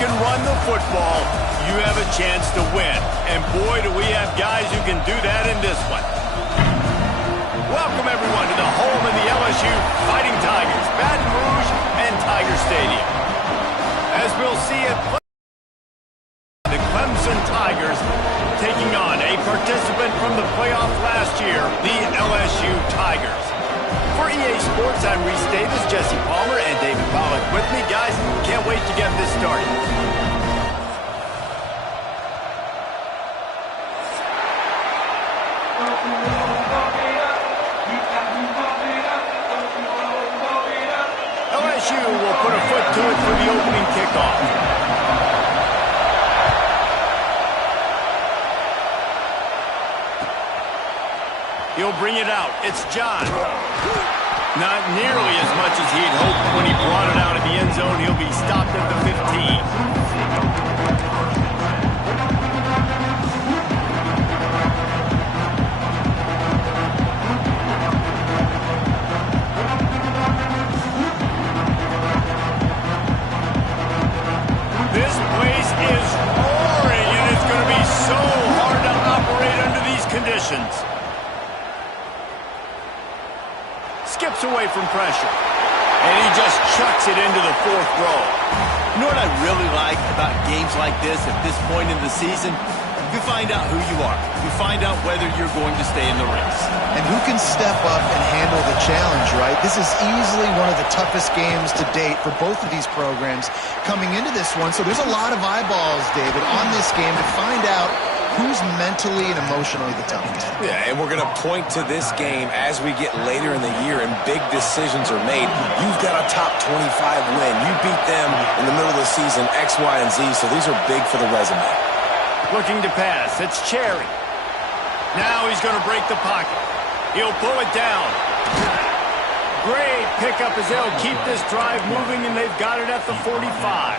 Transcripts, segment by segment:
can run the football, you have a chance to win. And boy, do we have guys who can do that in this one. Welcome, everyone, to the home of the LSU Fighting Tigers, Baton Rouge and Tiger Stadium. As we'll see it, the Clemson Tigers taking on a participant from the playoff last year, the LSU Tigers. For EA Sports, I'm Reese Davis, Jesse Palmer, and David Pollack with me. Guys, can't wait to get this started. LSU will put a foot to it for the opening kickoff. He'll bring it out. It's John. Not nearly as much as he'd hoped when he brought it out of the end zone. He'll be stopped at the 15. This place is roaring, and it's going to be so hard to operate under these conditions. Skips away from pressure, and he just chucks it into the fourth row. You know what I really like about games like this at this point in the season? You find out who you are. You find out whether you're going to stay in the race. And who can step up and handle the challenge, right? This is easily one of the toughest games to date for both of these programs coming into this one. So there's a lot of eyeballs, David, on this game to find out who's mentally and emotionally the toughest. Yeah, and we're going to point to this game as we get later in the year and big decisions are made. You've got a top 25 win. You beat them in the middle of the season, X, Y, and Z, so these are big for the resume. Looking to pass. It's Cherry. Now he's going to break the pocket. He'll pull it down. Great pickup as they'll keep this drive moving, and they've got it at the 45.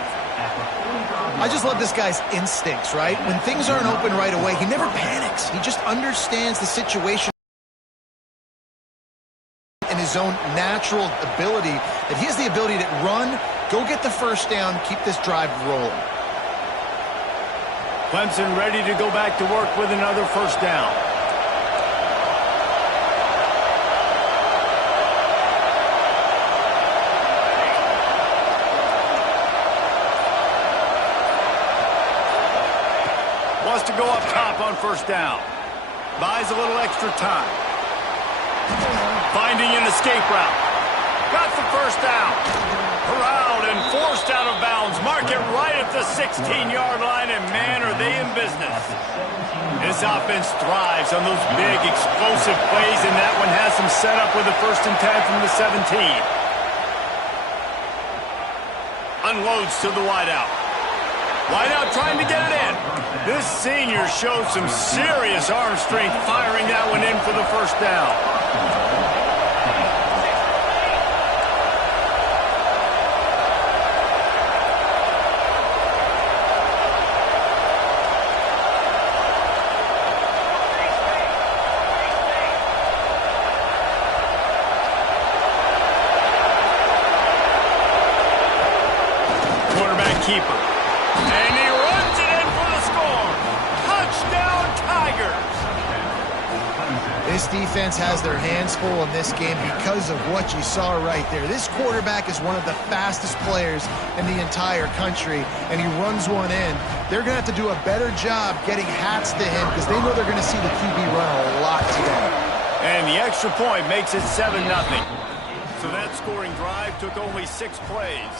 I just love this guy's instincts, right? When things aren't open right away, he never panics. He just understands the situation and his own natural ability, that he has the ability to run, go get the first down, keep this drive rolling. Clemson ready to go back to work with another first down. Wants to go up top on first down. Buys a little extra time. Finding an escape route. Got the first down. Corralled and forced out of bounds. Mark it right at the 16-yard line, and man, are they in business. This offense thrives on those big, explosive plays, and that one has some setup with a 1st and 10 from the 17. Unloads to the wideout. Wideout trying to get it in. This senior showed some serious arm strength firing that one in for the first down. Quarterback keeper. And he runs it in for the score. Touchdown, Tigers. This defense has their hands full in this game because of what you saw right there. This quarterback is one of the fastest players in the entire country, and he runs one in. They're going to have to do a better job getting hats to him because they know they're going to see the QB run a lot today. And the extra point makes it 7-0. So that scoring drive took only 6 plays,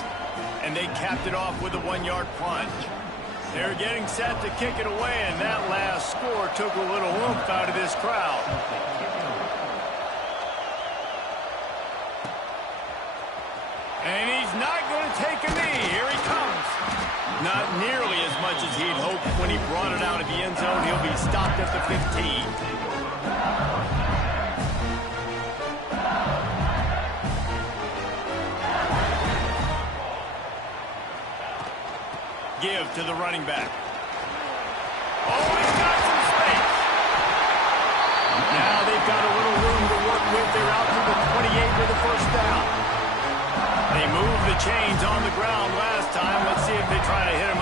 and they capped it off with a 1-yard plunge. They're getting set to kick it away, and that last score took a little oomph out of this crowd. And he's not going to take a knee. Here he comes. Not nearly as much as he'd hoped when he brought it out of the end zone. He'll be stopped at the 15. Give to the running back. Oh, he's got some space. Now they've got a little room to work with. They're out to the 28 with the first down. They moved the chains on the ground last time. Let's see if they try to hit him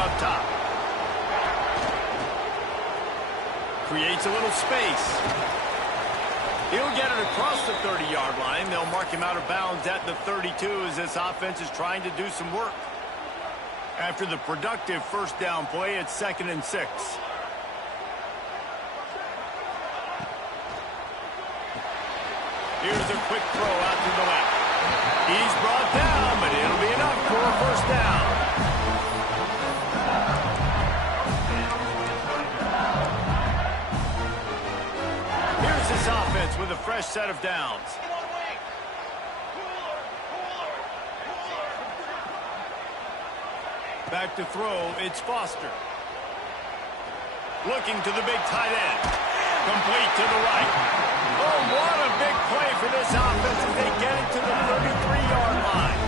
creates a little space. He'll get it across the 30-yard line. They'll mark him out of bounds at the 32 as this offense is trying to do some work. After the productive first down play, it's 2nd and 6. Here's a quick throw out to the left. He's brought down, but it'll be enough for a first down. Here's this offense with a fresh set of downs. Back to throw, it's Foster. Looking to the big tight end. Complete to the right. Oh, what a big play for this offense as they get it to the 33-yard line.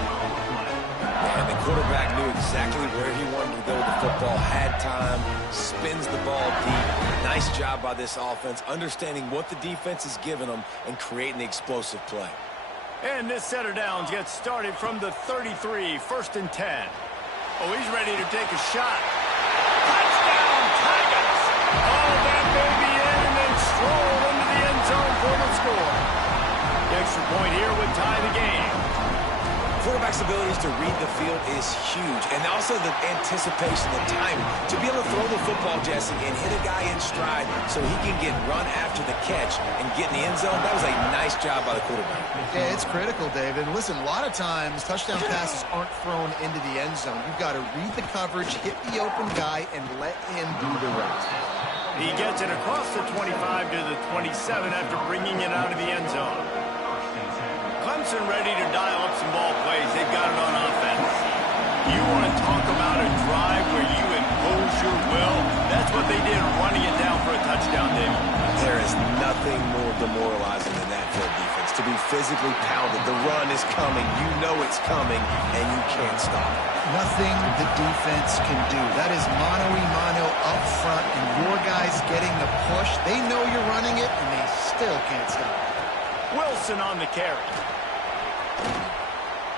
And the quarterback knew exactly where he wanted to go with the football, had time, spins the ball deep. Nice job by this offense, understanding what the defense is giving them and creating the explosive play. And this set of downs gets started from the 33, 1st and 10. Oh, he's ready to take a shot. Touchdown, Tigers! Oh, that may be in, and then stroll into the end zone for the score. The extra point here would tie the game. Quarterback's abilities to read the field is huge, and also the anticipation, the timing. To be able to throw the football, Jesse, and hit a guy in stride so he can get run after the catch and get in the end zone, that was a nice job by the quarterback. Yeah, it's critical, David. Listen, a lot of times touchdown passes aren't thrown into the end zone. You've got to read the coverage, hit the open guy, and let him do the rest. He gets it across the 25 to the 27 after bringing it out of the end zone. Clemson ready to dial up some ball plays. They've got it on offense. You want to talk about a drive where you impose your will? That's what they did, running it down for a touchdown, David. There is nothing more demoralizing than that for a defense. To be physically pounded, the run is coming, you know it's coming, and you can't stop it. Nothing the defense can do. That is mano-a-mano up front, and your guys getting the push. They know you're running it, and they still can't stop it. Wilson on the carry.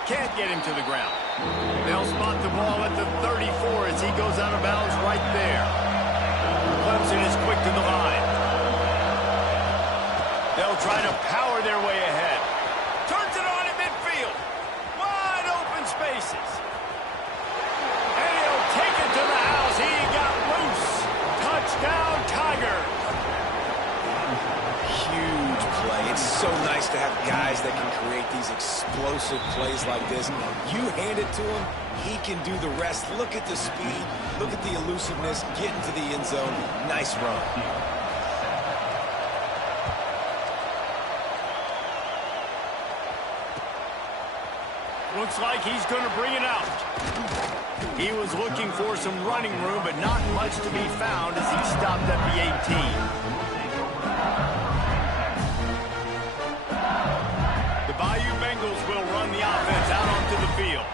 Can't get him to the ground. They'll spot the ball at the 34 as he goes out of bounds right there. Clemson is quick to the line. They'll try to power their way ahead. Turns it on at midfield. Wide open spaces. And he'll take it to the house. He got loose. Touchdown, Tigers. Huge play. It's so nice to have guys that can create these explosive plays like this. You hand it to him, he can do the rest. Look at the speed, look at the elusiveness, get into the end zone. Nice run. Looks like he's going to bring it out. He was looking for some running room, but not much to be found as he stopped at the 18. Bayou Bengals will run the offense out onto the field.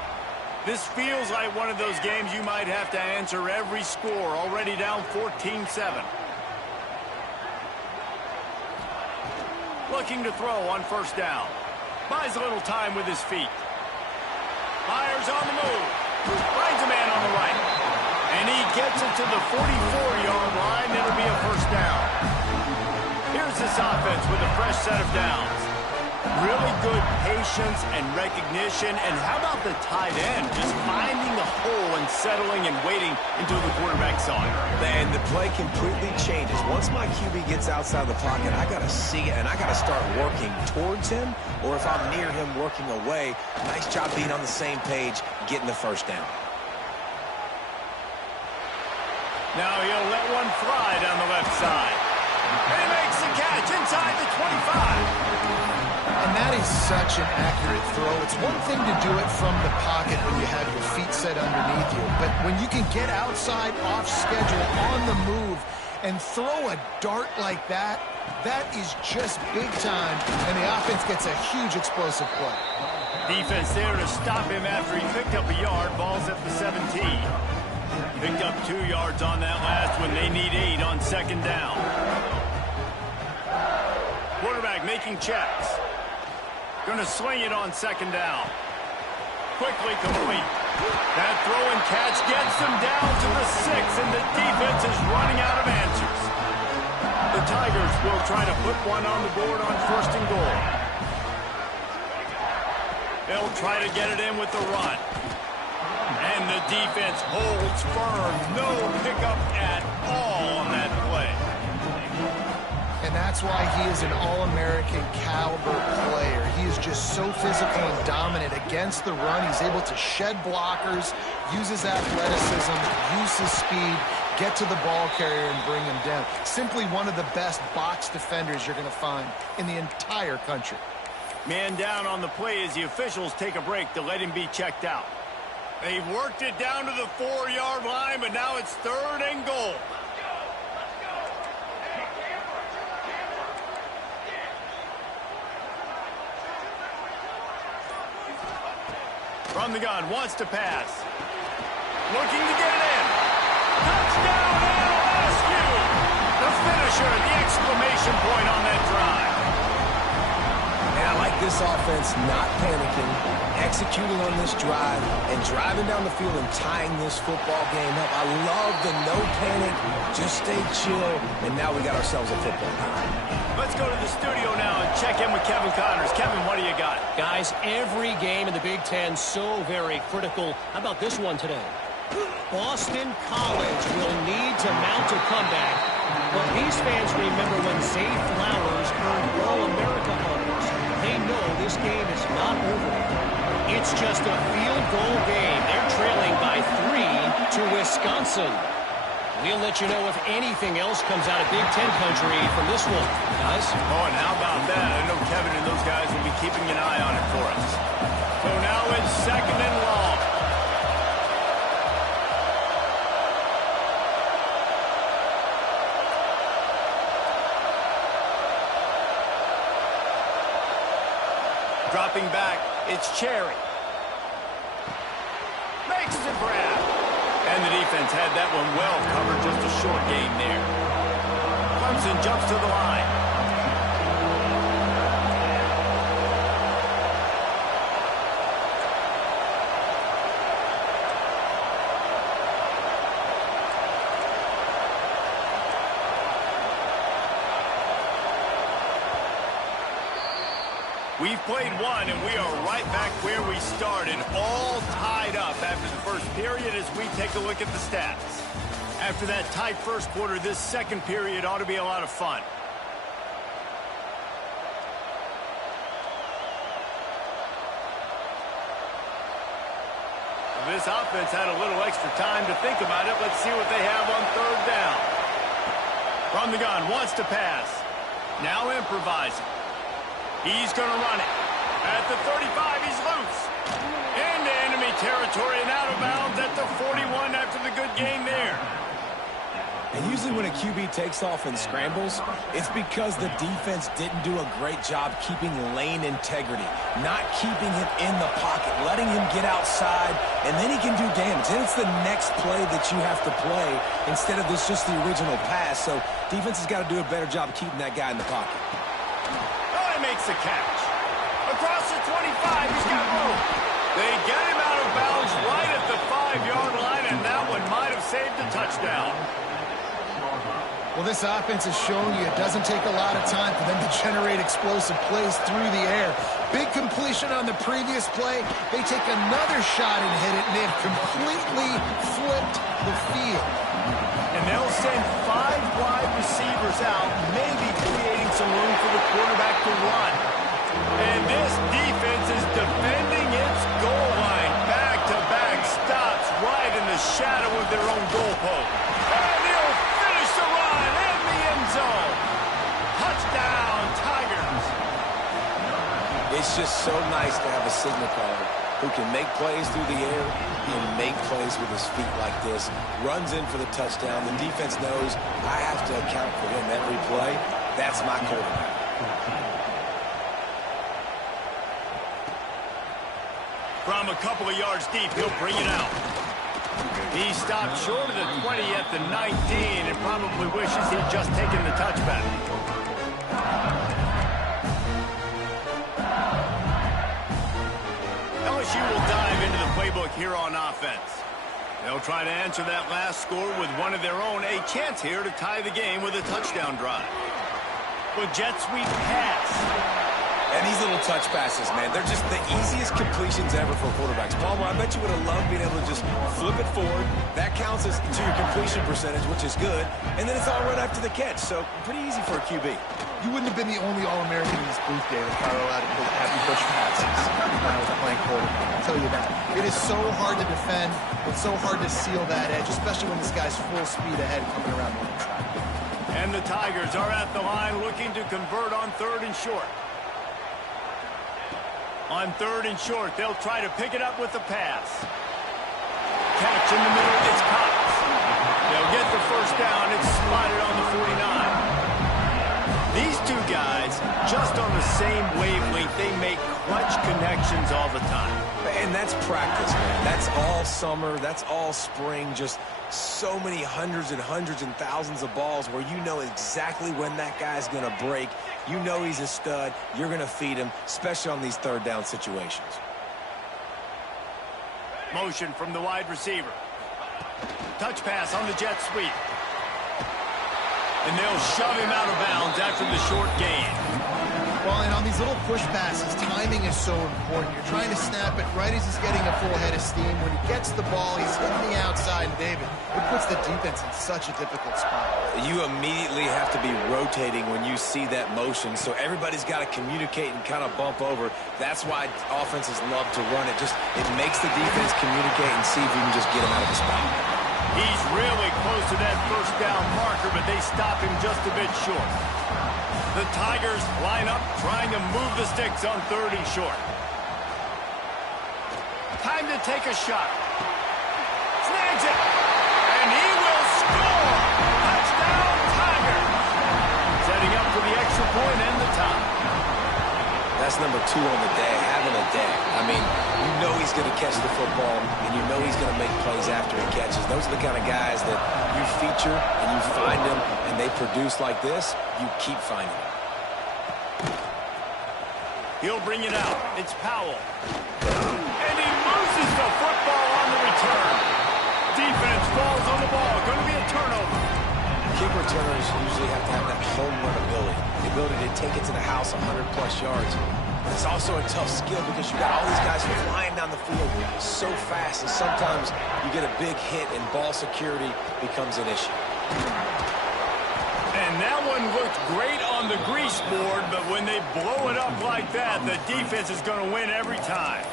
This feels like one of those games you might have to answer every score, already down 14-7. Looking to throw on first down. Buys a little time with his feet. Fires on the move. Finds a man on the right. And he gets it to the 44-yard line. It'll be a first down. Here's this offense with a fresh set of downs. Really good patience and recognition. And how about the tight end? Just finding the hole and settling and waiting until the quarterback saw it. And the play completely changes. Once my QB gets outside the pocket, I got to see it, and I got to start working towards him, or if I'm near him, working away. Nice job being on the same page, getting the first down. Now he'll let one fly down the left side. And he makes the catch inside the 25. And that is such an accurate throw. It's one thing to do it from the pocket when you have your feet set underneath you. But when you can get outside, off schedule, on the move, and throw a dart like that, that is just big time. And the offense gets a huge explosive play. Defense there to stop him after he picked up a yard. Ball's at the 17. Picked up 2 yards on that last one. They need 8 on second down. Quarterback making checks. Going to sling it on second down. Quickly complete. That throw and catch gets them down to the 6, and the defense is running out of answers. The Tigers will try to put one on the board on 1st and goal. They'll try to get it in with the run. And the defense holds firm. No pickup at all on that play. And that's why he is an All-American caliber player. He is just so physical and dominant against the run. He's able to shed blockers, use his athleticism, use his speed, get to the ball carrier and bring him down. Simply one of the best box defenders you're going to find in the entire country. Man down on the play as the officials take a break to let him be checked out. They've worked it down to the 4-yard line, but now it's 3rd and goal. From the gun, wants to pass. Looking to get it in. Touchdown, LSU! The finisher, the exclamation point on that drive. And I like this offense not panicking, executing on this drive, and driving down the field and tying this football game up. I love the no panic, just stay chill, and now we got ourselves a football game. Let's go to the studio now and check in with Kevin Connors. Kevin, what do you got? Guys, every game in the Big Ten so very critical. How about this one today? Boston College will need to mount a comeback, but these fans remember when Zay Flowers earned All-America honors. They know this game is not over. It's just a field goal game. They're trailing by 3 to Wisconsin. We'll let you know if anything else comes out of Big Ten country from this one, guys. Oh, and how about that? I know Kevin and those guys will be keeping an eye on it for us. So now it's 2nd and long. Dropping back, it's Cherry. Makes the grab. And the defense had that one well covered, just a short gain there. Clemson jumps to the line. We've played one, and we are right back where we started, all tied up after the first period as we take a look at the stats. After that tight first quarter, this second period ought to be a lot of fun. This offense had a little extra time to think about it. Let's see what they have on 3rd down. From the gun, wants to pass. Now improvising. He's going to run it. At the 35, he's loose. Into enemy territory and out of bounds at the 41 after the good gain there. And usually when a QB takes off and scrambles, it's because the defense didn't do a great job keeping lane integrity, not keeping him in the pocket, letting him get outside, and then he can do damage. And it's the next play that you have to play instead of just the original pass. So defense has got to do a better job of keeping that guy in the pocket. Makes the catch. Across the 25, he's got room. They get him out of bounds right at the 5-yard line, and that one might have saved a touchdown. Well, this offense has shown you it doesn't take a lot of time for them to generate explosive plays through the air. Big completion on the previous play. They take another shot and hit it, and they've completely flipped the field. And they'll send 5 wide receivers out, maybe creating some room for the quarterback to run. And this defense is defending its goal line. Back-to-back stops right in the shadow of their own goalpost. And they'll finish the run in the end zone. Touchdown, Tigers. It's just so nice to have a signal caller who can make plays through the air and make plays with his feet like this. Runs in for the touchdown. The defense knows I have to account for him every play. That's my quarterback. From a couple of yards deep, he'll bring it out. He stopped short of the 20 at the 19 and probably wishes he'd just taken the touchback. LSU will dive into the playbook here on offense. They'll try to answer that last score with one of their own. A chance here to tie the game with a touchdown drive. The jet sweep pass. And these little touch passes, man, they're just the easiest completions ever for quarterbacks. Palmer, I bet you would have loved being able to just flip it forward. That counts as to your completion percentage, which is good. And then it's all right after the catch, so pretty easy for a QB. You wouldn't have been the only All-American in this booth, David, if I were allowed to have you push passes when I was playing quarterback. I'll tell you that. It is so hard to defend. It's so hard to seal that edge, especially when this guy's full speed ahead coming around the inside. And the Tigers are at the line looking to convert on 3rd and short. On 3rd and short, they'll try to pick it up with the pass. Catch in the middle, it's caught. They'll get the first down. It's spotted on the 49. These two guys, just on the same wavelength, they make clutch connections all the time. And that's practice, man. That's all summer. That's all spring. Just so many hundreds and hundreds and thousands of balls where you know exactly when that guy's going to break. You know he's a stud. You're going to feed him, especially on these 3rd down situations. Motion from the wide receiver. Touch pass on the jet sweep. And they'll shove him out of bounds after the short gain. Well, and on these little push passes, timing is so important. You're trying to snap it right as he's getting a full head of steam. When he gets the ball, he's hitting the outside. And, David, it puts the defense in such a difficult spot. You immediately have to be rotating when you see that motion, so everybody's got to communicate and kind of bump over. That's why offenses love to run it. It makes the defense communicate and see if you can just get him out of the spot. He's really close to that first down marker, but they stop him just a bit short. The Tigers line up, trying to move the sticks on 3rd and short. Time to take a shot. Snags it. And he will score. Touchdown, Tigers. Setting up for the extra point and the tie. That's number 2 on the day, having a day. I mean, you know he's going to catch the football, and you know he's going to make plays after he catches. Those are the kind of guys that you feature, and you find them, and they produce like this, you keep finding them. He'll bring it out. It's Powell. And he loses the football on the return. Defense falls on the ball. Going to be a turnover. Kick returners usually have to have that home run ability, the ability to take it to the house 100-plus yards. But it's also a tough skill because you've got all these guys flying down the field so fast, and sometimes you get a big hit and ball security becomes an issue. And that one looked great on the grease board, but when they blow it up like that, the defense is going to win every time.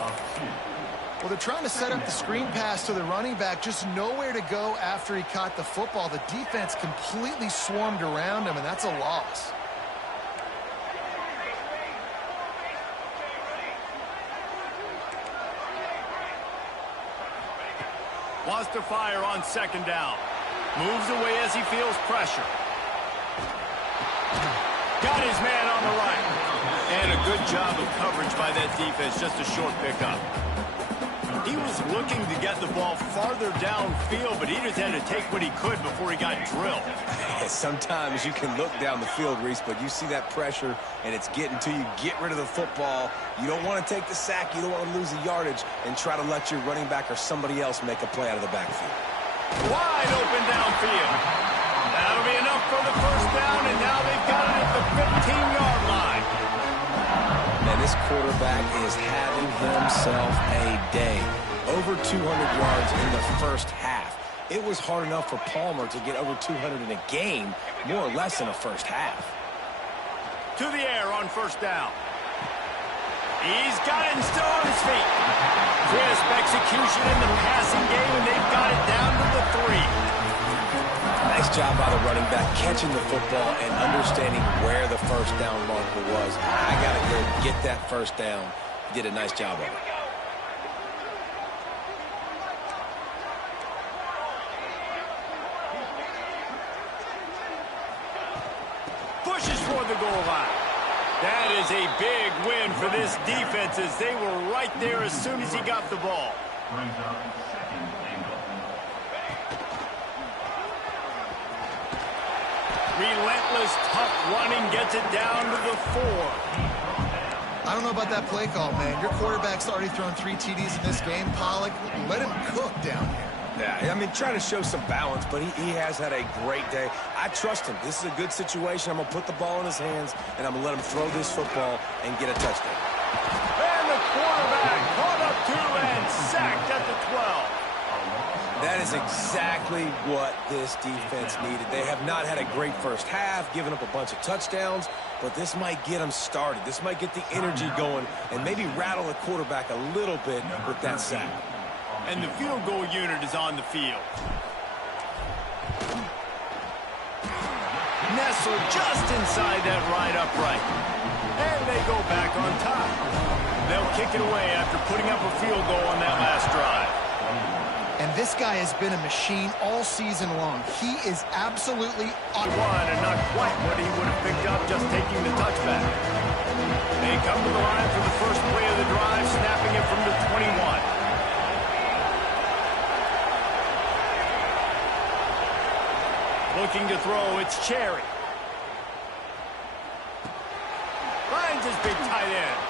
Well, they're trying to set up the screen pass to the running back, just nowhere to go after he caught the football. The defense completely swarmed around him, and that's a loss. Wants to fire on 2nd down. Moves away as he feels pressure. Got his man on the right. And a good job of coverage by that defense, just a short pickup. He was looking to get the ball farther downfield, but he just had to take what he could before he got drilled. Sometimes you can look down the field, Reese, but you see that pressure, and it's getting to you. Get rid of the football. You don't want to take the sack. You don't want to lose the yardage, and try to let your running back or somebody else make a play out of the backfield. Wide open downfield. That'll be enough for the first down, and now they've got it at the 15-yard line. Man, this quarterback is having himself a day. Over 200 yards in the first half. It was hard enough for Palmer to get over 200 in a game, more or less in the first half. To the air on 1st down. He's got it and still on his feet. Crisp execution in the passing game, and they've got it down to the 3. Nice job by the running back, catching the football and understanding where the first down marker was. I got to go get that first down. He did a nice job of it. Pushes toward the goal line. That is a big win for this defense as they were right there as soon as he got the ball. Relentless, tough running gets it down to the 4. I don't know about that play call, man. Your quarterback's already thrown 3 TDs in this game. Pollock, let him cook down here. Yeah, I mean, trying to show some balance, but he has had a great day. I trust him. This is a good situation. I'm going to put the ball in his hands, and I'm going to let him throw this football and get a touchdown. And the quarterback caught up to and sacked at the 12. That is exactly what this defense needed. They have not had a great first half, giving up a bunch of touchdowns, but this might get them started. This might get the energy going and maybe rattle the quarterback a little bit with that sack. And the field goal unit is on the field. Nestled just inside that right upright. And they go back on top. They'll kick it away after putting up a field goal on that last drive. And this guy has been a machine all season long. He is absolutely on one and not quite what he would have picked up just taking the touchback. They come to the line for the first play of the drive, snapping it from the 21. Looking to throw, it's Cherry. Finds his big tight end.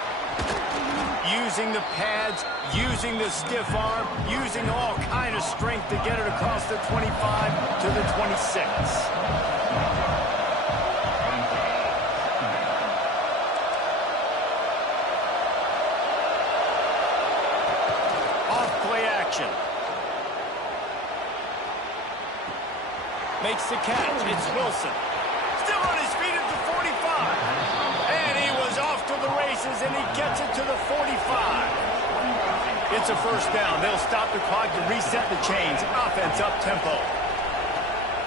Using the pads, using the stiff arm, using all kind of strength to get it across the 25 to the 26. Off play action. Makes the catch. It's Wilson. Still on his feet at the 45. And he was off to the races, and he gets it to the 45. It's a first down. They'll stop the clock to reset the chains. Offense up-tempo.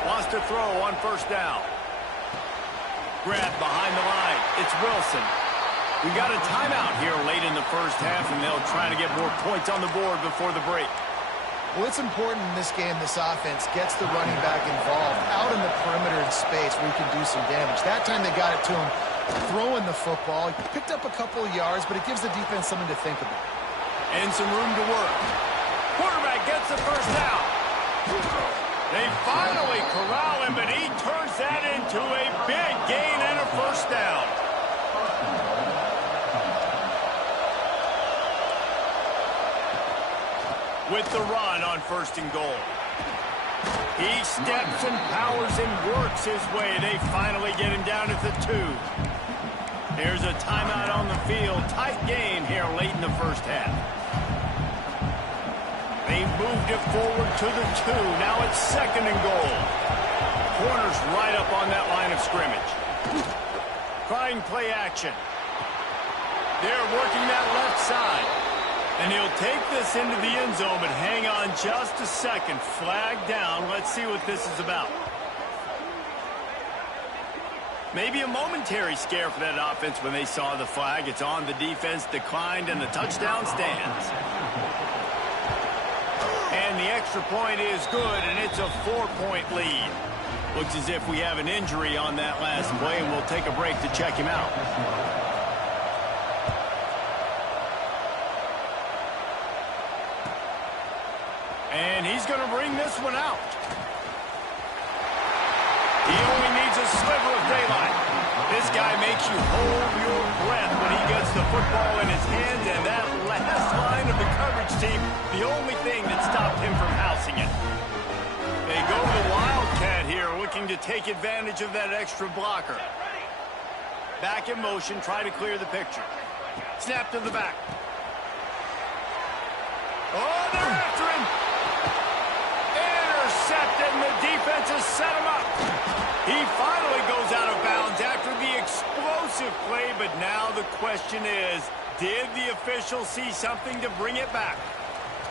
Wants to throw on first down. Grab behind the line. It's Wilson. We got a timeout here late in the first half, and they'll try to get more points on the board before the break. Well, it's important in this game this offense gets the running back involved out in the perimeter in space where he can do some damage. That time they got it to him throwing the football. He picked up a couple of yards, but it gives the defense something to think about. And some room to work. Quarterback gets the first down. They finally corral him, but he turns that into a big gain and a first down. With the run on first and goal. He steps and powers and works his way. They finally get him down at the 2. There's a timeout on the field. Tight game here late in the first half. They moved it forward to the 2. Now it's second and goal. Corner's right up on that line of scrimmage. Trying play action. They're working that left side. And he'll take this into the end zone, but hang on just a second. Flag down. Let's see what this is about. Maybe a momentary scare for that offense when they saw the flag. It's on, the defense declined, and the touchdown stands. And the extra point is good, and it's a 4-point lead. Looks as if we have an injury on that last play, and we'll take a break to check him out. And he's going to bring this one out. He only needs a sliver of daylight. This guy makes you hold your breath when he gets the football in his hands, and that last line of the coverage team, the only thing that stopped him from housing it. They go to the Wildcat here, looking to take advantage of that extra blocker. Back in motion, try to clear the picture. Snap to the back. Oh, they're after him. Intercepted, and the defense has set him up. He finally goes out of bounds after the explosive play, but now the question is, did the official see something to bring it back?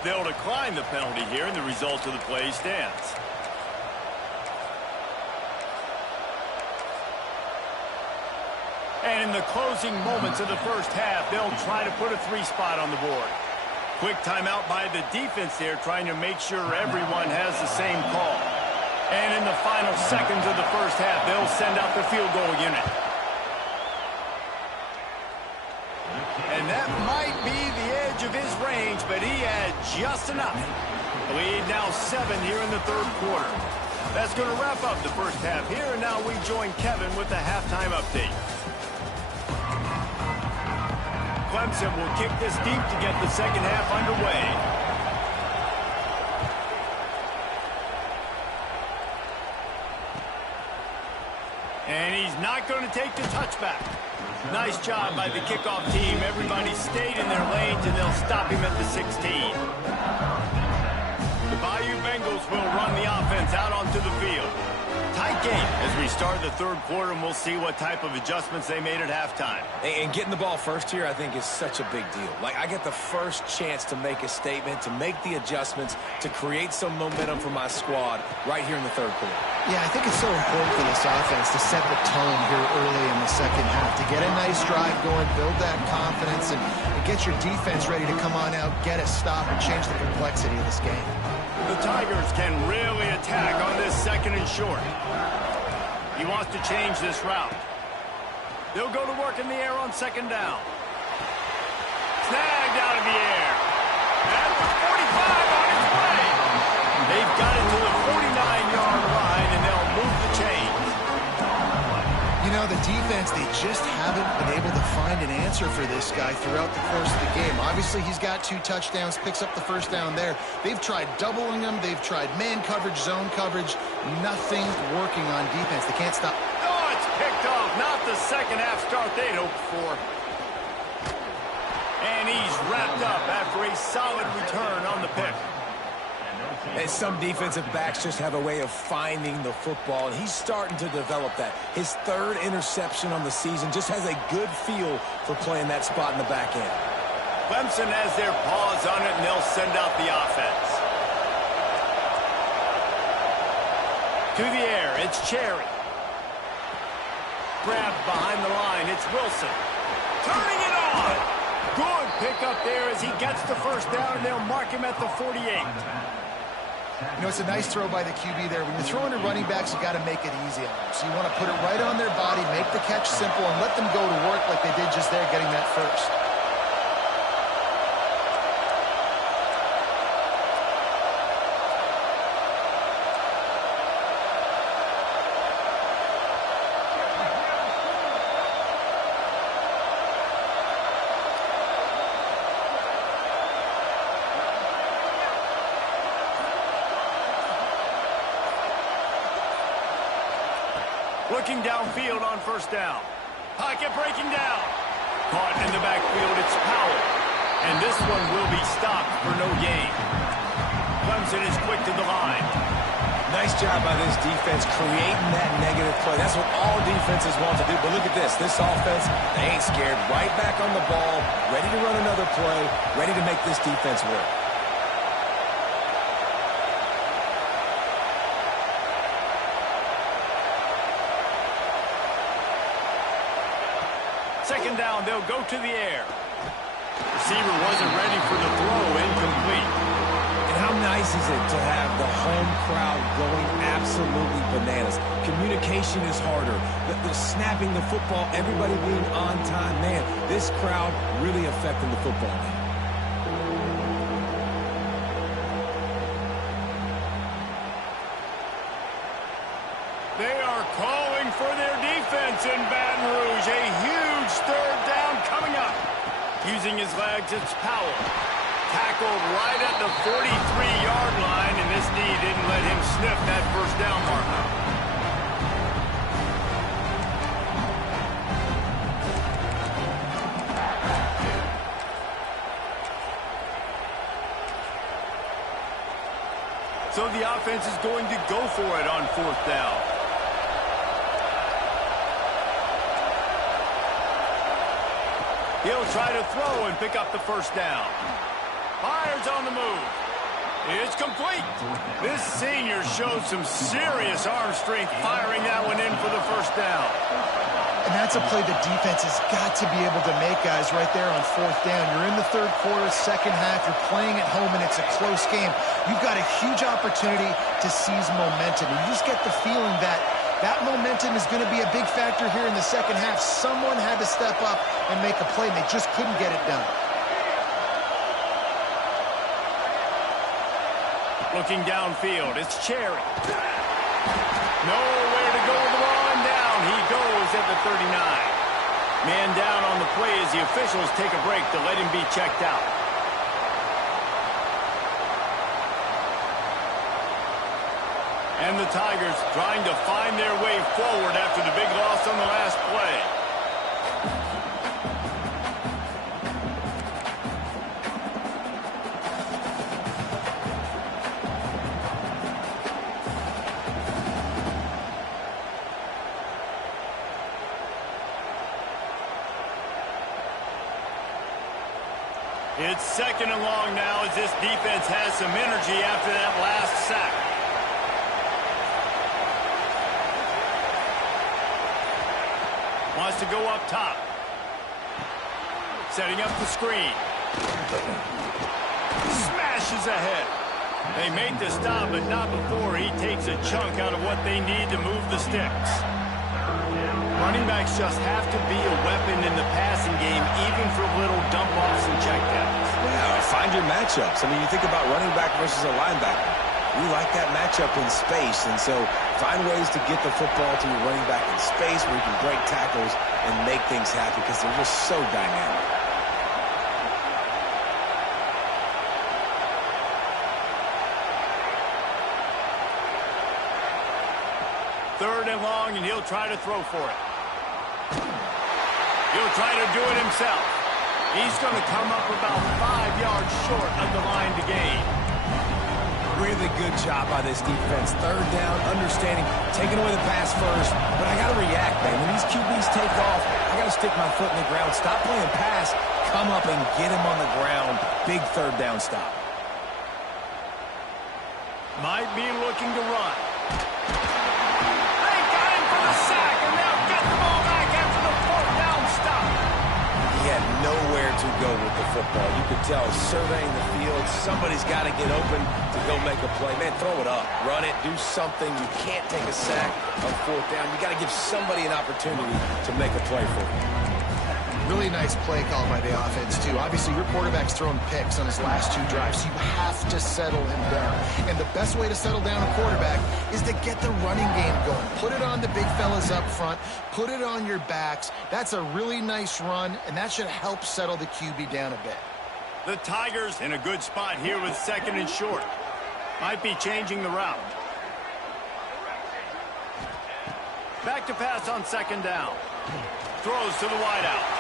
They'll decline the penalty here, and the result of the play stands. And in the closing moments of the first half, they'll try to put a 3-spot on the board. Quick timeout by the defense there, trying to make sure everyone has the same call. And in the final seconds of the first half, they'll send out the field goal unit. And that might be the edge of his range, but he had just enough. Lead now 7 here in the third quarter. That's going to wrap up the first half here, and now we join Kevin with the halftime update. Clemson will kick this deep to get the second half underway. And he's not going to take the touchback. Nice job by the kickoff team. Everybody stayed in their lanes, and they'll stop him at the 16. The Bayou Bengals will run the offense out onto the field. Tight game as we start the third quarter, and we'll see what type of adjustments they made at halftime. And getting the ball first here, I think, is such a big deal. Like, I get the first chance to make a statement, to make the adjustments, to create some momentum for my squad right here in the third quarter. Yeah, I think it's so important for this offense to set the tone here early in the second half, to get a nice drive going, build that confidence, and get your defense ready to come on out, get a stop, and change the complexity of this game. The Tigers can really attack on this second and short. He wants to change this route. They'll go to work in the air on second down. Snagged out of the air. At the 45 on its way. They've got it to the 49-yard line, and they'll move the chains. You know, the defense, they just haven't been able to find an answer for this guy throughout the course of the game. Obviously, he's got 2 touchdowns, picks up the first down there. They've tried doubling him. They've tried man coverage, zone coverage. Nothing working on defense. They can't stop. Oh, it's picked off. Not the second half start they'd hoped for. And he's wrapped up after a solid return on the pick. And some defensive backs just have a way of finding the football, and he's starting to develop that. His 3rd interception on the season, just has a good feel for playing that spot in the back end. Clemson has their paws on it, and they'll send out the offense. To the air, it's Cherry. Grabbed behind the line, it's Wilson. Turning it on! Good pickup there as he gets the first down, and they'll mark him at the 48. You know, it's a nice throw by the QB there. When you're throwing to running backs, you got to make it easy on them. So you want to put it right on their body, make the catch simple, and let them go to work like they did just there, getting that first. Looking downfield on first down. Pocket breaking down. Caught in the backfield, it's Powell. And this one will be stopped for no gain. Clemson is quick to the line. Nice job by this defense creating that negative play. That's what all defenses want to do. But look at this. This offense, they ain't scared. Right back on the ball, ready to run another play, ready to make this defense work. Second down, they'll go to the air. Receiver wasn't ready for the throw, incomplete. And how nice is it to have the home crowd going absolutely bananas? Communication is harder. The snapping the football, everybody being on time. Man, this crowd really affecting the football game. They are calling for their defense in Baton Rouge. A huge third down coming up. Using his legs, it's Powell. Tackled right at the 43-yard line, and this knee didn't let him sniff that first down marker. So the offense is going to go for it on fourth down. He'll try to throw and pick up the first down. Fires on the move. It's complete. This senior showed some serious arm strength firing that one in for the first down. And that's a play the defense has got to be able to make, guys, right there on fourth down. You're in the third quarter, second half. You're playing at home, and it's a close game. You've got a huge opportunity to seize momentum. You just get the feeling that that momentum is going to be a big factor here in the second half. Someone had to step up and make a play, and they just couldn't get it done. Looking downfield, it's Cherry. Nowhere to go with the ball, and down he goes at the 39. Man down on the play as the officials take a break to let him be checked out. And the Tigers trying to find their way forward after the big loss on the last play. It's second and long now as this defense has some energy after that last sack. Wants to go up top. Setting up the screen. Smashes ahead. They make the stop, but not before he takes a chunk out of what they need to move the sticks. Running backs just have to be a weapon in the passing game, even for little dump-offs and checkdowns. Yeah, find your matchups. I mean, you think about running back versus a linebacker. We like that matchup in space, and so find ways to get the football to your running back in space where you can break tackles and make things happen because they're just so dynamic. Third and long, and he'll try to throw for it. He'll try to do it himself. He's going to come up about 5 yards short of the line to gain. Really good job by this defense. Third down, understanding, taking away the pass first. But I got to react, man. When these QBs take off, I got to stick my foot in the ground. Stop playing pass. Come up and get him on the ground. Big third down stop. Might be looking to run. They got him for the sack, and they'll get the ball back after the fourth down stop. He had nowhere to go with the football. You could tell surveying the field. Somebody's got to get open to go make a play. Man, throw it up. Run it. Do something. You can't take a sack on fourth down. You got to give somebody an opportunity to make a play for you. Really nice play call by the offense, too. Obviously, your quarterback's thrown picks on his last 2 drives, so you have to settle him down. And the best way to settle down a quarterback is to get the running game going. Put it on the big fellas up front. Put it on your backs. That's a really nice run, and that should help settle the QB down a bit. The Tigers in a good spot here with second and short. Might be changing the route. Back to pass on second down. Throws to the wideout.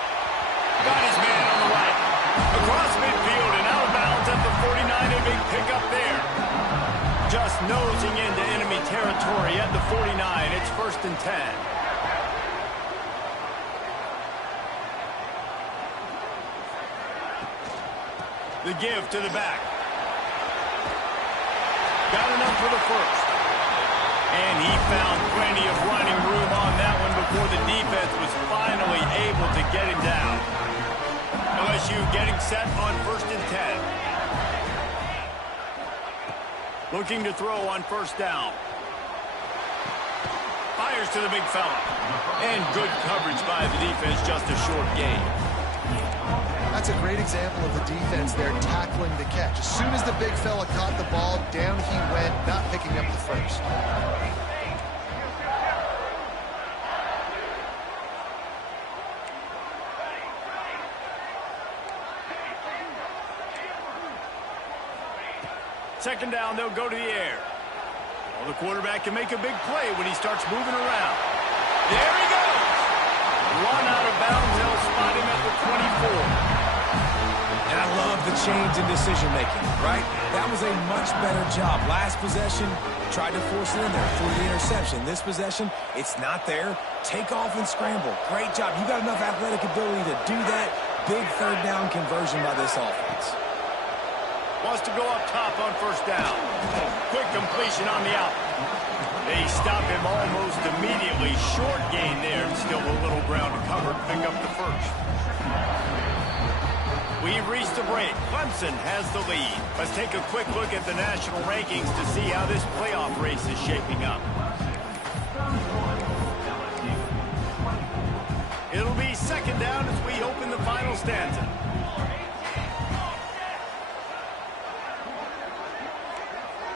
Got his man on the right. Across midfield and out of bounds at the 49. A big pickup there. Just nosing into enemy territory at the 49. It's first and 10. The give to the back. Got enough for the first. And he found plenty of running room on that one before the defense was finally able to get him down. LSU getting set on first and 10. Looking to throw on first down. Fires to the big fella. And good coverage by the defense, just a short gain. That's a great example of the defense there tackling the catch. As soon as the big fella caught the ball, down he went, not picking up the first. Second down, they'll go to the air. Well, the quarterback can make a big play when he starts moving around. There he goes! Run out of bounds, they'll spot him at the 24. And I love the change in decision-making, right? That was a much better job. Last possession, tried to force it in there for the interception. This possession, it's not there. Take off and scramble. Great job. You got enough athletic ability to do that. Big third down conversion by this offense. Wants to go up top on first down. Quick completion on the out. They stop him almost immediately. Short gain there. Still a little ground to cover. Pick up the first. We've reached a break. Clemson has the lead. Let's take a quick look at the national rankings to see how this playoff race is shaping up. It'll be second down as we open the final stanza.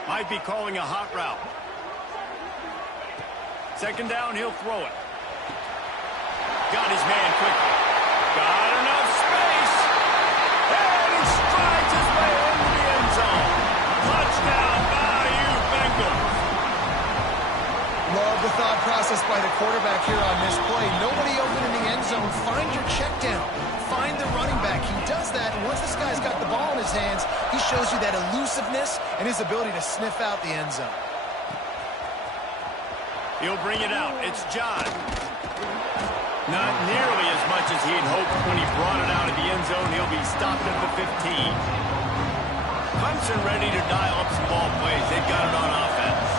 Might be calling a hot route. Second down, he'll throw it. Got his man quickly. Got enough space. And he strides his way into the end zone. Touchdown, Bayou Bengals. Love the thought process by the quarterback here on this play. Nobody open in the end zone. Find your check down. Find the running back. He does that, and once this guy's got the ball in his hands, he shows you that elusiveness and his ability to sniff out the end zone. He'll bring it out. It's John. Not nearly as much as he'd hoped when he brought it out of the end zone. He'll be stopped at the 15. Clemson ready to dial up some ball plays. They've got it on offense.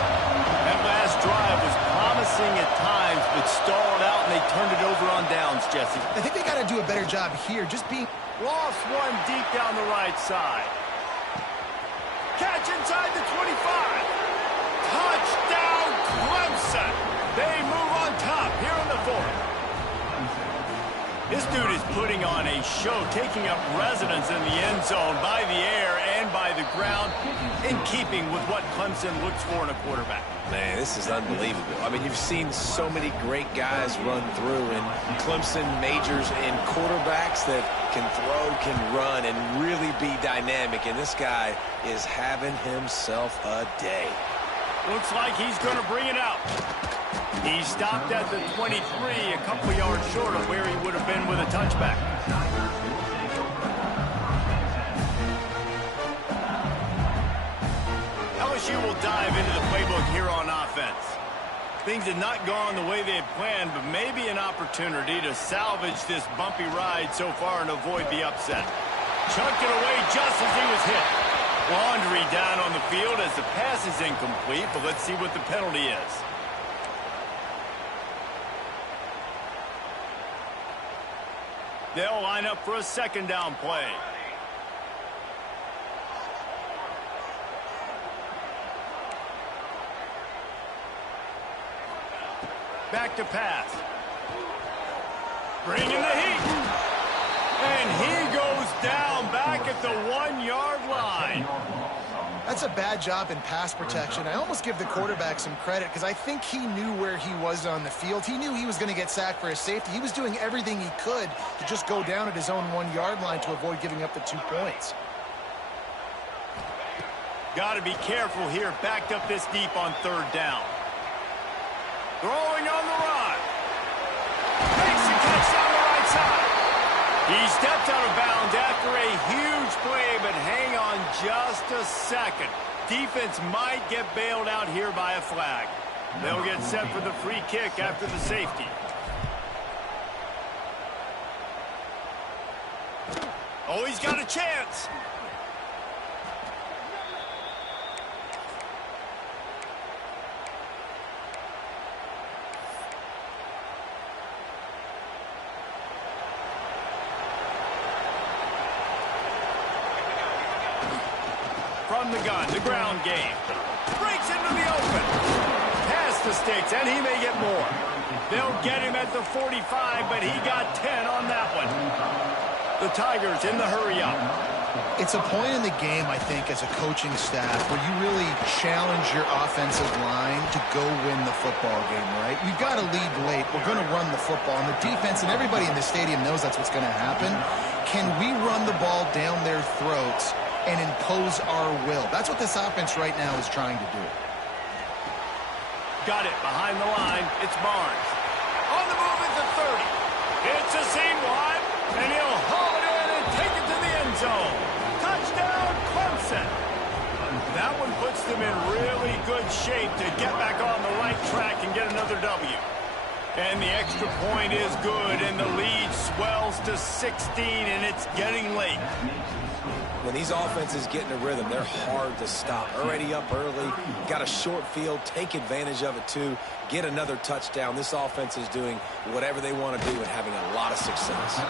That last drive was promising at times, but stalled out, and they turned it over on downs, Jesse. I think they got to do a better job here, just being... Lost one deep down the right side. Catch inside the 25. Touchdown, Clemson. They move on top here in the fourth. This dude is putting on a show, taking up residence in the end zone by the air and by the ground, in keeping with what Clemson looks for in a quarterback. Man, this is unbelievable. I mean, you've seen so many great guys run through, and Clemson majors in quarterbacks that can throw, can run, and really be dynamic, and this guy is having himself a day. Looks like he's going to bring it out. He stopped at the 23, a couple yards short of where he would have been with a touchback. LSU will dive into the playbook here on offense. Things had not gone the way they had planned, but maybe an opportunity to salvage this bumpy ride so far and avoid the upset. Chunked it away just as he was hit. Laundry down on the field as the pass is incomplete, but let's see what the penalty is. They'll line up for a second down play. Back to pass. Bringing the heat. And he goes down back at the 1-yard line. That's a bad job in pass protection. I almost give the quarterback some credit because I think he knew where he was on the field. He knew he was going to get sacked for his safety. He was doing everything he could to just go down at his own 1-yard line to avoid giving up the 2 points. Got to be careful here, backed up this deep on third down. Throwing on the run. Makes the catch down the right side. He stepped out of bounds after a huge play, but hang on just a second. Defense might get bailed out here by a flag. They'll get set for the free kick after the safety. Oh, he's got a chance. From the gun, the ground game. Breaks into the open. Past the sticks, and he may get more. They'll get him at the 45, but he got 10 on that one. The Tigers in the hurry-up. It's a point in the game, I think, as a coaching staff where you really challenge your offensive line to go win the football game, right? We've got to lead late. We're going to run the football. And the defense and everybody in the stadium knows that's what's going to happen. Can we run the ball down their throats and impose our will? That's what this offense right now is trying to do. Got it behind the line. It's Barnes. On the move at the 30. It's a seam wide, and he'll haul it in and take it to the end zone. Touchdown, Clemson. That one puts them in really good shape to get back on the right track and get another W. And the extra point is good, and the lead swells to 16, and it's getting late. When these offenses get in a rhythm, they're hard to stop. Already up early, got a short field, take advantage of it too, get another touchdown. This offense is doing whatever they want to do and having a lot of success.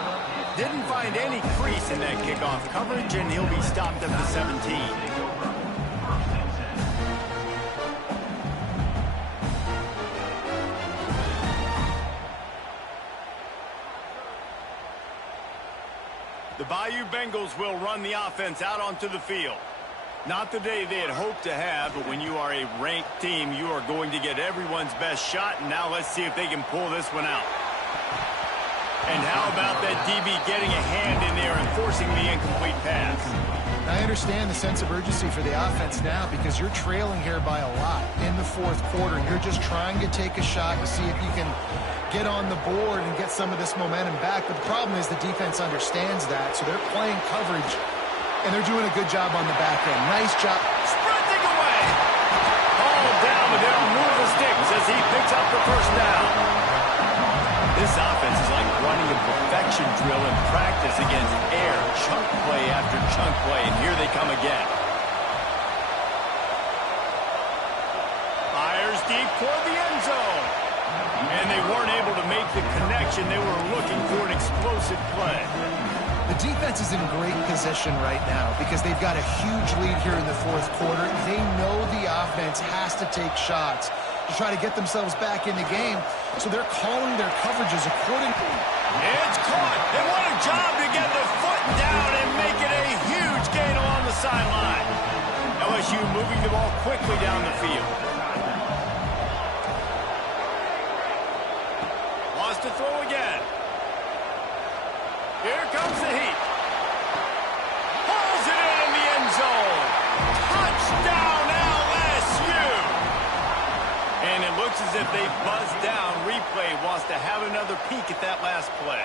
Didn't find any crease in that kickoff coverage, and he'll be stopped at the 17. The Bayou Bengals will run the offense out onto the field. Not the day they had hoped to have, but when you are a ranked team, you are going to get everyone's best shot, and now let's see if they can pull this one out. And how about that DB getting a hand in there and forcing the incomplete pass? I understand the sense of urgency for the offense now because you're trailing here by a lot in the fourth quarter. You're just trying to take a shot to see if you can get on the board and get some of this momentum back. But the problem is the defense understands that, so they're playing coverage, and they're doing a good job on the back end. Nice job. Sprinting away. Hauled down, but they'll move the sticks as he picks up the first down. This offense is like running a perfection drill in practice against air, chunk play after chunk play, and here they come again. Fires deep toward the end zone. And they weren't able to make the connection. They were looking for an explosive play. The defense is in great position right now because they've got a huge lead here in the fourth quarter. They know the offense has to take shots to try to get themselves back in the game, so they're calling their coverages accordingly. It's caught. And what a job to get the foot down and make it a huge gain along the sideline. LSU moving the ball quickly down the field. Wants to throw again. Here comes the heat. Pulls it in the end zone. Touchdown, LSU! And it looks as if they buzzed down. Replay wants to have another peek at that last play.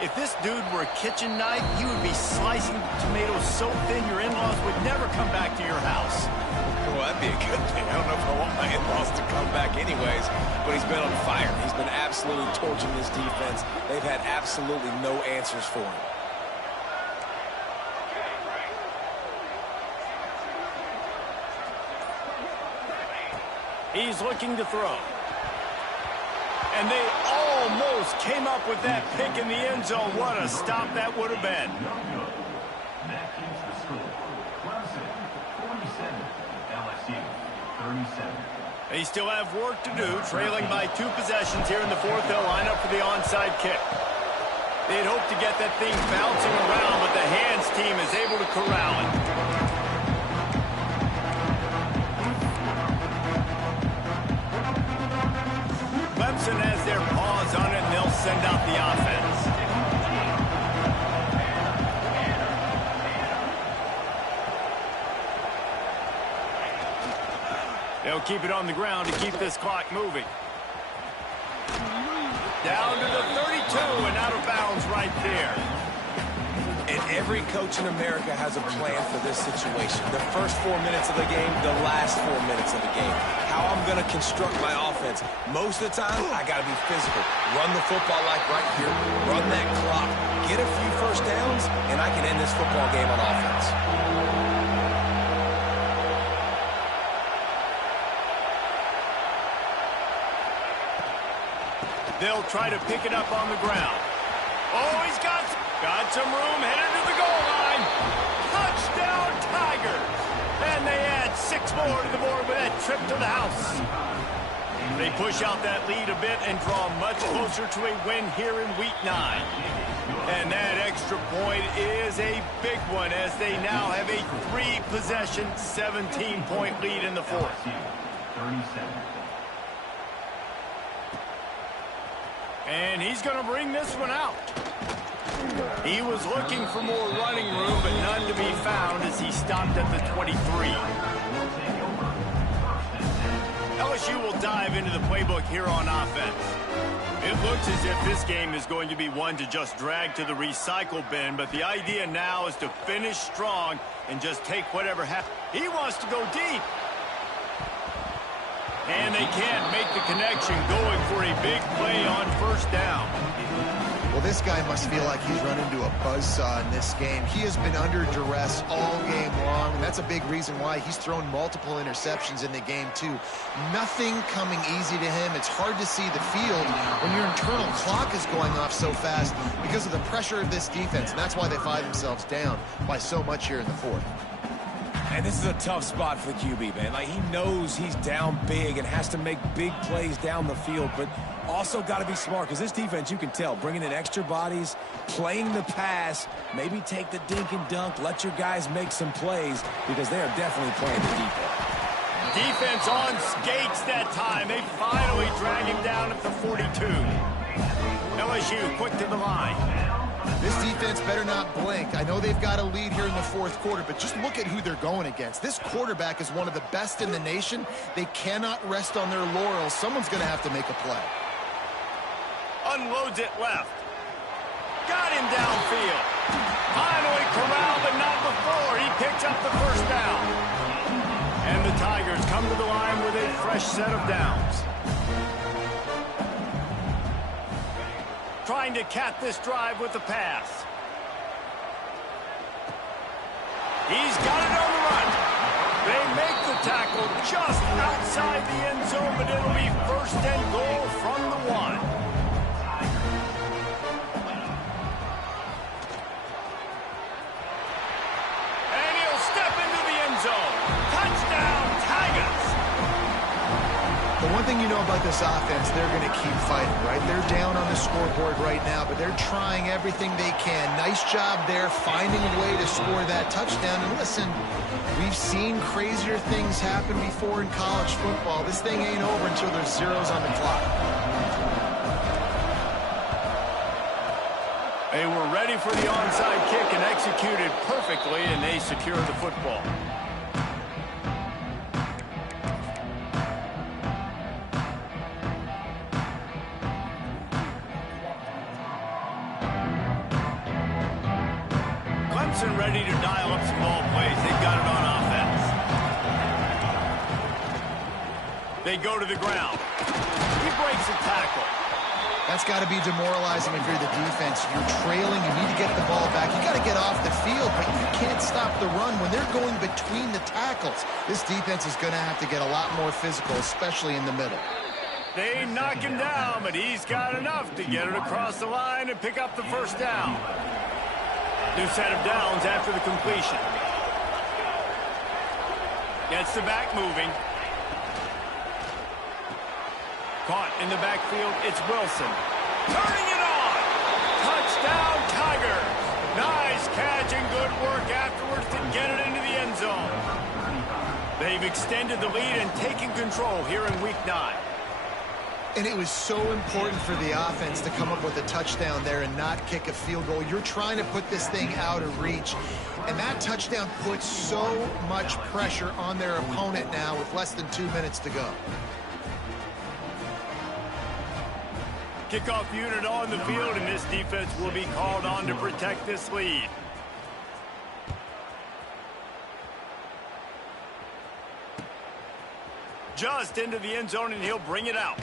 If this dude were a kitchen knife, he would be slicing tomatoes so thin your in-laws would never come back to your house. Well, that'd be a good thing. I don't know if I want my in-laws to come back anyways, but he's been on fire. He's been absolutely torching this defense. They've had absolutely no answers for him. He's looking to throw. And they almost came up with that pick in the end zone. What a stop that would have been. That keeps the score. Clemson 47, LSU 37. They still have work to do, trailing by 2 possessions here in the fourth. They'll line up for the onside kick. They'd hope to get that thing bouncing around, but the hands team is able to corral it. Clemson has their paws on it, and they'll send out the offense. They'll keep it on the ground to keep this clock moving. Down to the 32 and out of bounds right there. And every coach in America has a plan for this situation. The first 4 minutes of the game, the last 4 minutes of the game. How I'm going to construct my offense. Most of the time, I got to be physical. Run the football like right here. Run that clock. Get a few first downs, and I can end this football game on offense. They'll try to pick it up on the ground. Oh, he's got some room, headed to the goal line. Touchdown, Tigers. And they add 6 more to the board with that trip to the house. They push out that lead a bit and draw much closer to a win here in Week 9. And that extra point is a big one as they now have a 3-possession, 17-point lead in the fourth. 37. And he's going to bring this one out. He was looking for more running room, but none to be found as he stopped at the 23. LSU will dive into the playbook here on offense. It looks as if this game is going to be one to just drag to the recycle bin, but the idea now is to finish strong and just take whatever happens. He wants to go deep. And they can't make the connection, going for a big play on first down. Well, this guy must feel like he's run into a buzzsaw in this game. He has been under duress all game long, and that's a big reason why he's thrown multiple interceptions in the game, too. Nothing coming easy to him. It's hard to see the field when your internal clock is going off so fast because of the pressure of this defense, and that's why they find themselves down by so much here in the fourth. And this is a tough spot for the QB, man. Like, he knows he's down big and has to make big plays down the field, but also got to be smart because this defense, you can tell, bringing in extra bodies, playing the pass, maybe take the dink and dunk, let your guys make some plays because they are definitely playing the deep end. Defense on skates that time. They finally drag him down at the 42. LSU quick to the line. This defense better not blink. I know they've got a lead here in the fourth quarter, but just look at who they're going against. This quarterback is one of the best in the nation. They cannot rest on their laurels. Someone's going to have to make a play. Unloads it left. Got him downfield. Finally corralled, but not before. He picks up the first down. And the Tigers come to the line with a fresh set of downs. Trying to cap this drive with the pass. He's got it on the run. They make the tackle just outside the end zone, but it'll be first and goal from the 1. And he'll step into the end zone. Touchdown, Tigers. The one thing you know about this offense, they're going to keep fighting, right? They're down on the scoreboard right now, but they're trying everything they can. Nice job there, finding a way to score that touchdown. And listen, we've seen crazier things happen before in college football. This thing ain't over until there's zeros on the clock. They were ready for the onside kick and executed perfectly, and they secure the football. Clemson ready to dial up some ball plays. They've got it on offense. They go to the ground. He breaks a tackle. That's got to be demoralizing if you're the defense. You're trailing. You need to get the ball back. You got to get off the field, but you can't stop the run when they're going between the tackles. This defense is going to have to get a lot more physical, especially in the middle. They knock him down, but he's got enough to get it across the line and pick up the first down. New set of downs after the completion. Gets the back moving. Caught in the backfield, it's Wilson. Turning it on! Touchdown, Tigers! Nice catch and good work afterwards to get it into the end zone. They've extended the lead and taken control here in Week 9. And it was so important for the offense to come up with a touchdown there and not kick a field goal. You're trying to put this thing out of reach. And that touchdown puts so much pressure on their opponent now with less than 2 minutes to go. Kickoff unit on the field, and this defense will be called on to protect this lead. Just into the end zone, and he'll bring it out.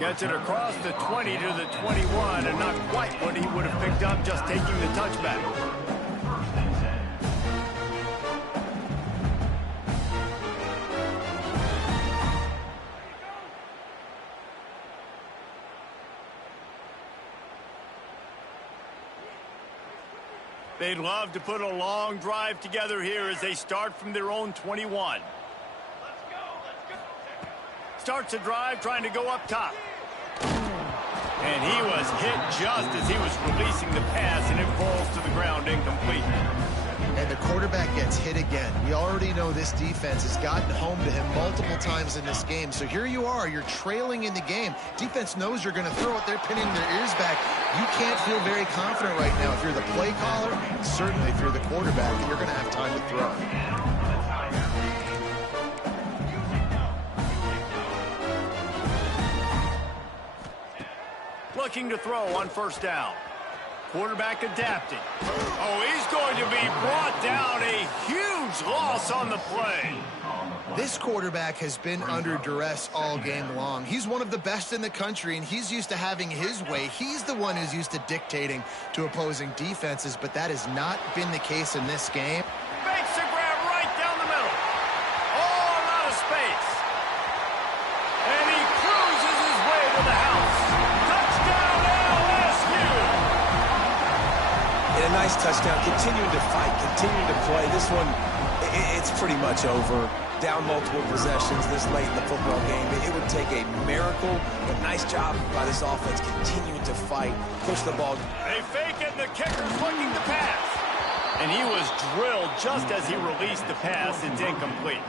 Gets it across the 20 to the 21, and not quite what he would have picked up just taking the touchback. They'd love to put a long drive together here as they start from their own 21. Starts a drive trying to go up top. And he was hit just as he was releasing the pass, and it falls to the ground incomplete. And the quarterback gets hit again. We already know this defense has gotten home to him multiple times in this game. So here you are, you're trailing in the game. Defense knows you're going to throw it. They're pinning their ears back. You can't feel very confident right now. If you're the play caller, certainly if you're the quarterback, you're going to have time to throw. Looking to throw on first down. Quarterback adapting. Oh, he's going to be brought down. A huge loss on the play. This quarterback has been under duress all game long. He's one of the best in the country, and he's used to having his way. He's the one who's used to dictating to opposing defenses, but that has not been the case in this game. Makes a grab right down the middle. All out of space. And he cruises his way to the house. Touchdown, LSU! And a nice touchdown, continuing to fight, continuing to play. This one, it's pretty much over. Down multiple possessions this late in the football game. It would take a miracle, but nice job by this offense continuing to fight, push the ball. They fake it, and the kicker's looking to pass. And he was drilled just as he released the pass. It's incomplete.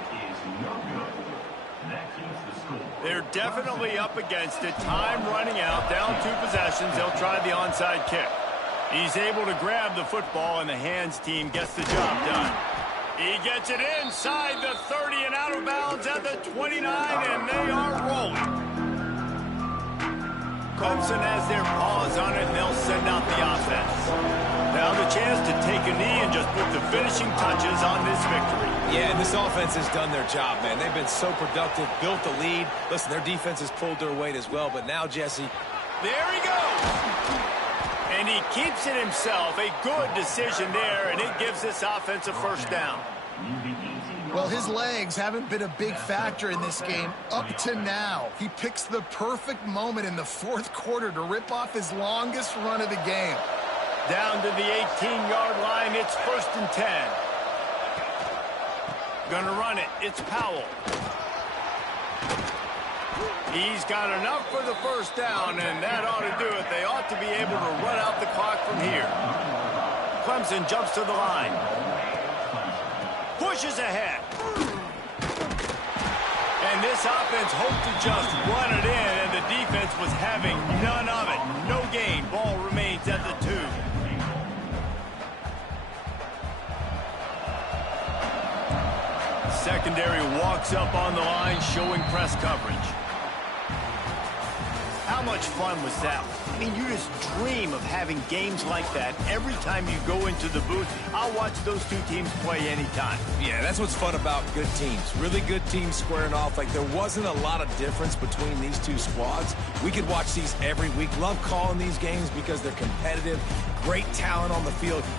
They're definitely up against it. Time running out, down 2 possessions. They'll try the onside kick. He's able to grab the football, and the hands team gets the job done. He gets it inside the 30 and out of bounds at the 29, and they are rolling. Clemson has their paws on it, and they'll send out the offense. Now the chance to take a knee and just put the finishing touches on this victory. Yeah, and this offense has done their job, man. They've been so productive, built the lead. Listen, their defense has pulled their weight as well, but now, Jesse. There he goes. And he keeps it himself. A good decision there, and it gives this offense a first down. Well, his legs haven't been a big factor in this game up to now. He picks the perfect moment in the fourth quarter to rip off his longest run of the game. Down to the 18-yard line, it's 1st and 10. Gonna run it, it's Powell. He's got enough for the first down, and that ought to do it. They ought to be able to run out the clock from here. Clemson jumps to the line. Pushes ahead. And this offense hoped to just run it in, and the defense was having none of it. No gain. Ball remains at the 2. Secondary walks up on the line, showing press coverage. How much fun was that? I mean, you just dream of having games like that every time you go into the booth. I'll watch those two teams play anytime. Yeah, that's what's fun about good teams. Really good teams squaring off. Like, there wasn't a lot of difference between these two squads. We could watch these every week. Love calling these games because they're competitive, great talent on the field.